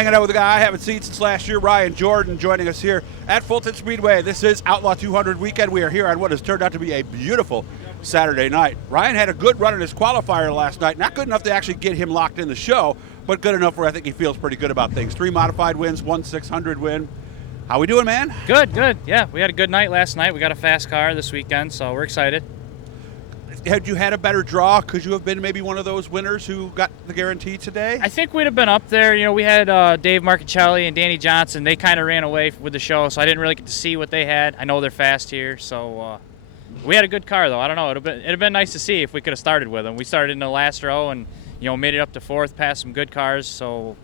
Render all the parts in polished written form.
Hanging out with a guy I haven't seen since last year, Ryan Jordan, joining us here at Fulton Speedway. This is Outlaw 200 weekend. We are here on what has turned out to be a beautiful Saturday night. Ryan had a good run in his qualifier last night. Not good enough to actually get him locked in the show, but good enough where I think he feels pretty good about things. 3 modified wins, 1 600 win. How we doing, man? Good. Yeah, we had a good night last night. We got a fast car this weekend, so we're excited. Had you had a better draw? Could you have been maybe one of those winners who got the guarantee today? I think we'd have been up there. You know, we had Dave Marcichelli and Danny Johnson. They kind of ran away with the show, so I didn't really get to see what they had. I know they're fast here, so we had a good car, though. I don't know. It'd have been nice to see if we could have started with them. We started in the last row and, made it up to 4th, passed some good cars, so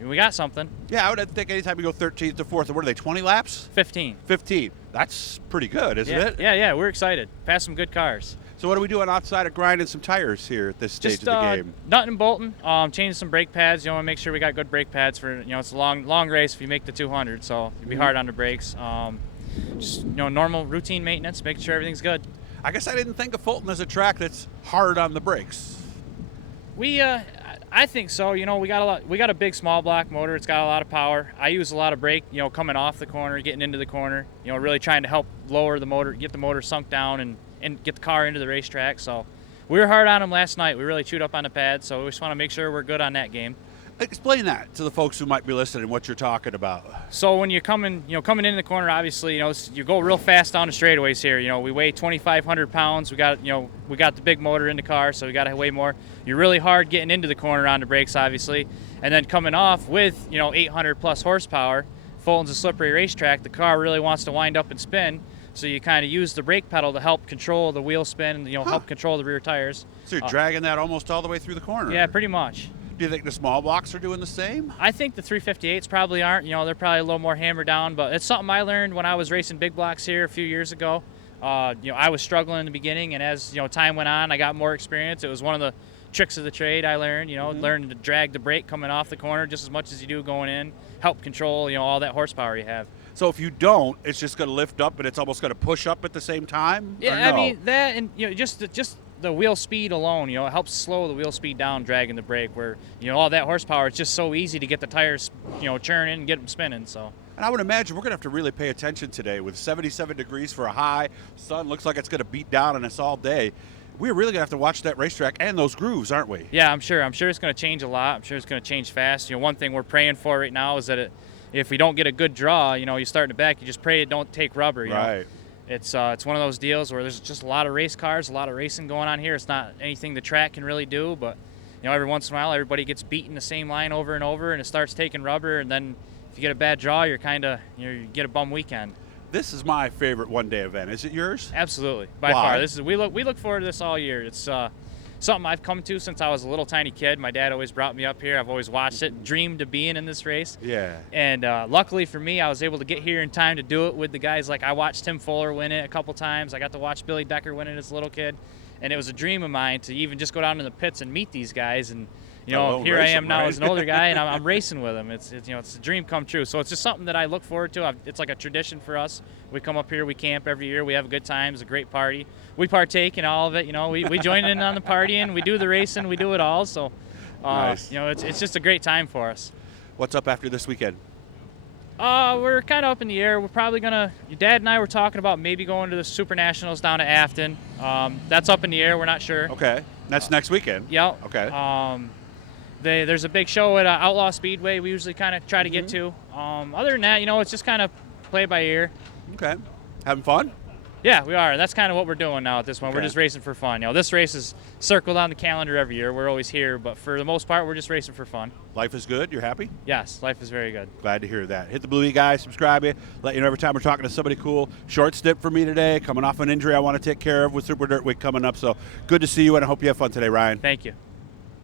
we got something. Yeah, I would think anytime you go 13th to 4th, what are they, 20 laps? 15. 15. That's pretty good, isn't it? Yeah, we're excited. Passed some good cars. So what are we doing outside of grinding some tires here at this stage of the game? Nutting and bolting, changing some brake pads. Want to make sure we got good brake pads for, it's a long race if you make the 200, so it'd be hard on the brakes. Just, normal routine maintenance, making sure everything's good. I guess I didn't think of Fulton as a track that's hard on the brakes. I think so. We got a big small block motor. It's got a lot of power. I use a lot of brake, coming off the corner, getting into the corner, really trying to help lower the motor, get the motor sunk down and get the car into the racetrack. So we were hard on them last night. We really chewed up on the pad, so we just want to make sure we're good on that game. Explain that to the folks who might be listening, what you're talking about. So when you're coming into the corner, obviously, you go real fast down the straightaways here. We weigh 2,500 pounds. We got the big motor in the car, so we got to weigh more. You're really hard getting into the corner on the brakes, obviously, and then coming off with 800 plus horsepower. Fulton's a slippery racetrack. The car really wants to wind up and spin. So you kind of use the brake pedal to help control the wheel spin and help control the rear tires. So you're dragging that almost all the way through the corner. Yeah, pretty much. Do you think the small blocks are doing the same? I think the 358s probably aren't. They're probably a little more hammered down, but it's something I learned when I was racing big blocks here a few years ago. I was struggling in the beginning, and as time went on, I got more experience. It was one of the tricks of the trade I learned. Learning to drag the brake coming off the corner just as much as you do going in, help control all that horsepower you have. So if you don't, it's just going to lift up, but it's almost going to push up at the same time? Yeah, no? I mean, that and just the wheel speed alone, it helps slow the wheel speed down dragging the brake where, all that horsepower, it's just so easy to get the tires, churning and get them spinning, so. And I would imagine we're going to have to really pay attention today with 77 degrees for a high. Sun looks like it's going to beat down on us all day. We're really going to have to watch that racetrack and those grooves, aren't we? Yeah, I'm sure. I'm sure it's going to change a lot. I'm sure it's going to change fast. One thing we're praying for right now is that if we don't get a good draw, you start in the back, you just pray it don't take rubber. Right. It's one of those deals where there's just a lot of race cars, a lot of racing going on here. It's not anything the track can really do, but every once in a while everybody gets beaten the same line over and over, and it starts taking rubber. And then if you get a bad draw, you get a bum weekend. This is my favorite one-day event. Is it yours? Absolutely, by far. We look forward to this all year. It's something I've come to since I was a little tiny kid. My dad always brought me up here. I've always watched it, dreamed of being in this race. Yeah. And luckily for me, I was able to get here in time to do it with the guys. Like I watched Tim Fuller win it a couple times. I got to watch Billy Decker win it as a little kid. And it was a dream of mine to even just go down to the pits and meet these guys. And here I am now as an older guy, and I'm racing with them. It's a dream come true. So it's just something that I look forward to. It's like a tradition for us. We come up here, we camp every year, we have a good time. It's a great party. We partake in all of it. We join in on the partying, we do the racing, we do it all. So, nice. It's just a great time for us. What's up after this weekend? We're kind of up in the air. We're probably your dad and I were talking about maybe going to the Super Nationals down at Afton. That's up in the air. We're not sure. Okay. That's next weekend? Yep. Okay. There's a big show at Outlaw Speedway we usually kind of try to get to. Other than that, it's just kind of play by ear. Okay. Having fun? Yeah, we are. That's kind of what we're doing now at this one. Okay. We're just racing for fun. This race is circled on the calendar every year. We're always here, but for the most part, we're just racing for fun. Life is good? You're happy? Yes, life is very good. Glad to hear that. Hit the Blue E guys, subscribe, let you know every time we're talking to somebody cool. Short stint for me today, coming off an injury I want to take care of with Super Dirt Week coming up. So good to see you, and I hope you have fun today, Ryan. Thank you.